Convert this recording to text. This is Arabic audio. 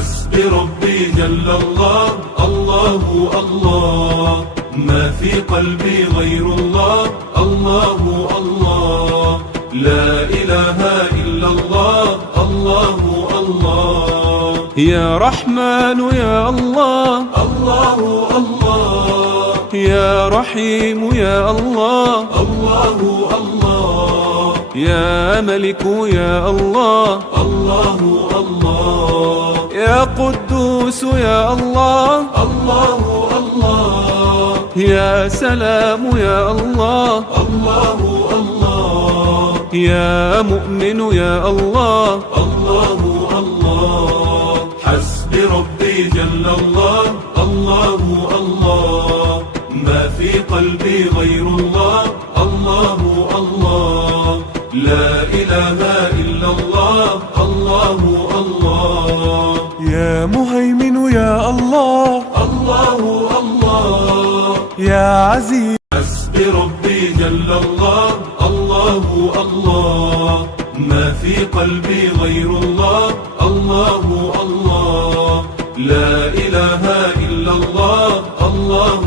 حسبي ربي جل الله، الله الله، ما في قلبي غير الله، الله الله، لا إله إلا الله، الله الله. يا رحمن يا الله، الله الله، يا رحيم يا الله، الله الله، يا ملك يا الله، الله الله، يا قدوس يا الله، الله الله، يا سلام يا الله، الله الله، يا مؤمن يا الله، الله الله. حسبي ربي جل الله، الله الله، ما في قلبي غير الله، الله الله، لا إله إلا الله، الله الله. يا مهيمن يا الله، الله الله، يا عزيز. حسبي ربي جل الله، الله الله، ما في قلبي غير الله، الله الله، لا إله إلا الله، الله